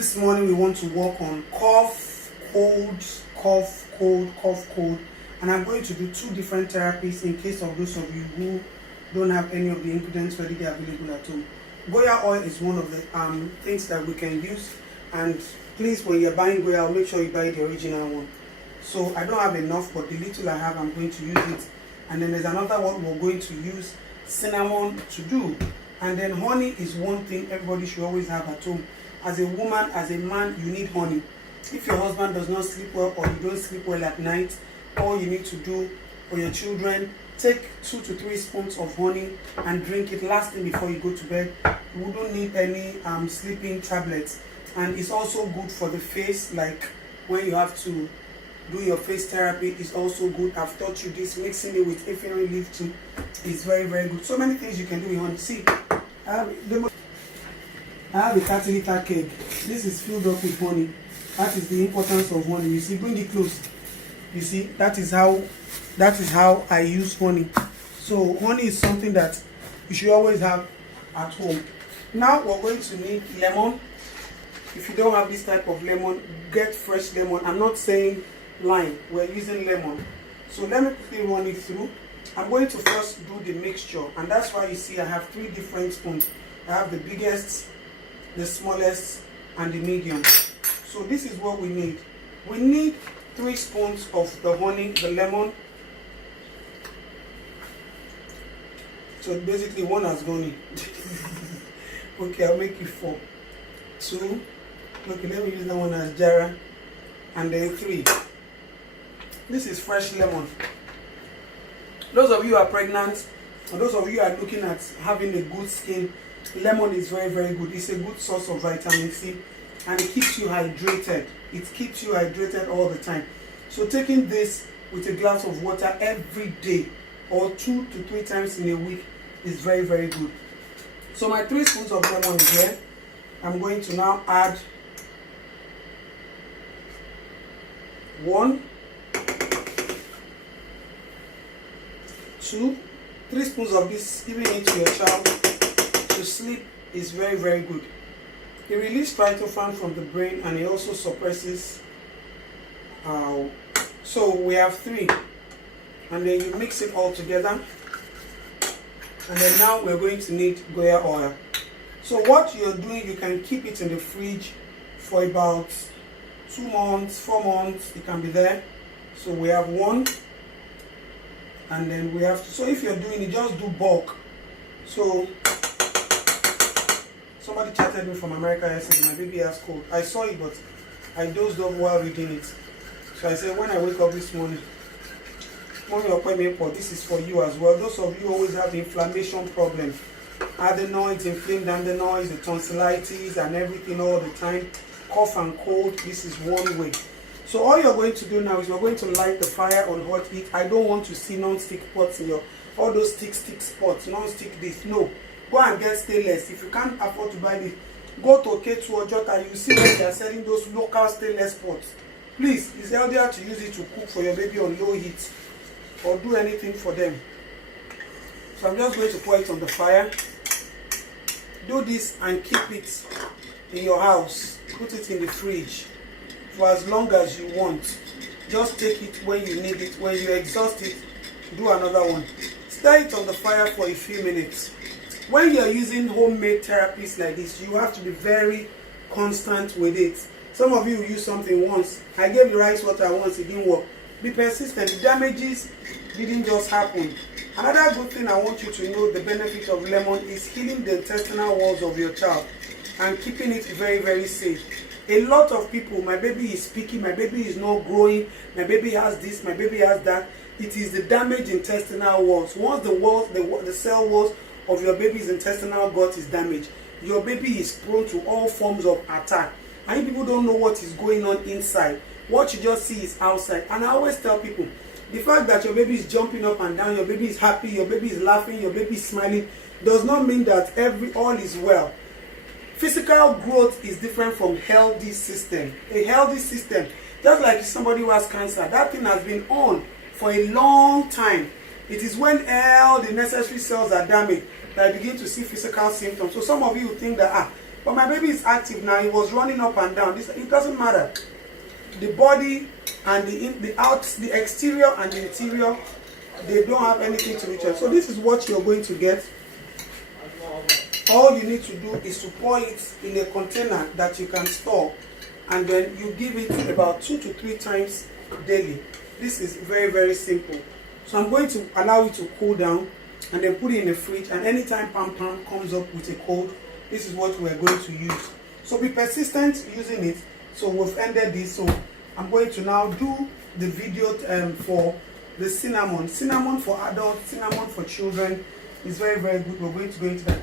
This morning we want to work on cough, cold, cough, cold, cough, cold. And I'm going to do two different therapies in case of those of you who don't have any of the ingredients readily available at home. Goya oil is one of the things that we can use. And please, when you're buying Goya oil, make sure you buy the original one. So I don't have enough, but the little I have, I'm going to use it. And then there's another one we're going to use cinnamon to do. And then honey is one thing everybody should always have at home. As a woman, as a man, you need honey. If your husband does not sleep well or you don't sleep well at night, all you need to do for your children, take 2 to 3 spoons of honey and drink it last thing before you go to bed. You wouldn't need any sleeping tablets. And it's also good for the face, like when you have to do your face therapy, is also good. I've taught you this. Mixing it with ephedrine leaf too is very, very good. So many things you can do with honey. See, I have a 30-liter keg. This is filled up with honey. That is the importance of honey. You see, bring it close. You see, that is how I use honey. So honey is something that you should always have at home. Now we're going to need lemon. If you don't have this type of lemon, get fresh lemon. I'm not saying lime. We're using lemon. So let me quickly run it through. I'm going to first do the mixture, and that's why you see I have 3 different spoons. I have the biggest, the smallest, and the medium. So this is what we need. We need 3 spoons of the honey, the lemon. So basically 1 has gone in. Okay, I'll make it 4. 2. Okay, let me use that one as jara. And then 3. This is fresh lemon. Those of you who are pregnant, and those of you who are looking at having a good skin, lemon is very, very good. It's a good source of vitamin C, and it keeps you hydrated. It keeps you hydrated all the time. So taking this with a glass of water every day or 2 to 3 times in a week is very, very good. So my 3 spoons of lemon is here. I'm going to now add 1, 2, 3 spoons of this. Giving it to your child to sleep is very, very good. It releases tryptophan from the brain, and it also suppresses. So we have 3, and then you mix it all together. And then now we're going to need Goya oil. So what you're doing, you can keep it in the fridge for about 2 months, 4 months. It can be there. So we have 1, and then we have. So if you're doing it, just do bulk. So somebody chatted me from America yesterday. My baby has cold. I saw it, but I dozed off while reading it. So I said, when I wake up this morning, this is for you as well. Those of you who always have inflammation problems, adenoids, inflamed adenoids, the tonsillitis and everything all the time, cough and cold, this is one way. So all you're going to do now is you're going to light the fire on hot heat. I don't want to see non-stick pots in your, all those stick pots, non-stick this. No. Go and get stainless. If you can't afford to buy this, go to K2 or Jota. You see that they are selling those local stainless pots. Please, it's healthier to use it to cook for your baby on low heat or do anything for them. So I'm just going to pour it on the fire. Do this and keep it in your house. Put it in the fridge for as long as you want. Just take it when you need it. When you exhaust it, do another one. Stir it on the fire for a few minutes. When you're using homemade therapies like this, you have to be very constant with it. Some of you use something once. I gave you rice water once, it didn't work. Be persistent. The damages didn't just happen. Another good thing I want you to know, the benefit of lemon is healing the intestinal walls of your child and keeping it very, very safe. A lot of people, my baby is speaking, my baby is not growing, my baby has this, my baby has that. It is the damaged intestinal walls. Once the cell walls of your baby's intestinal gut is damaged, your baby is prone to all forms of attack. And people don't know what is going on inside. What you just see is outside. And I always tell people, the fact that your baby is jumping up and down, your baby is happy, your baby is laughing, your baby is smiling, does not mean that all is well. Physical growth is different from healthy system. A healthy system, just like somebody who has cancer, that thing has been on for a long time. It is when all the necessary cells are damaged that I begin to see physical symptoms. So some of you think that But my baby is active now. He was running up and down. It doesn't matter. The body and the exterior and the interior, they don't have anything to each other. So this is what you're going to get. All you need to do is to pour it in a container that you can store, and then you give it about 2 to 3 times daily. This is very, very simple. So I'm going to allow it to cool down and then put it in the fridge, and anytime Pam Pam comes up with a cold, this is what we're going to use. So be persistent using it. So we've ended this. So I'm going to now do the video for the cinnamon. Cinnamon for adults, cinnamon for children is very, very good. We're going to go into that.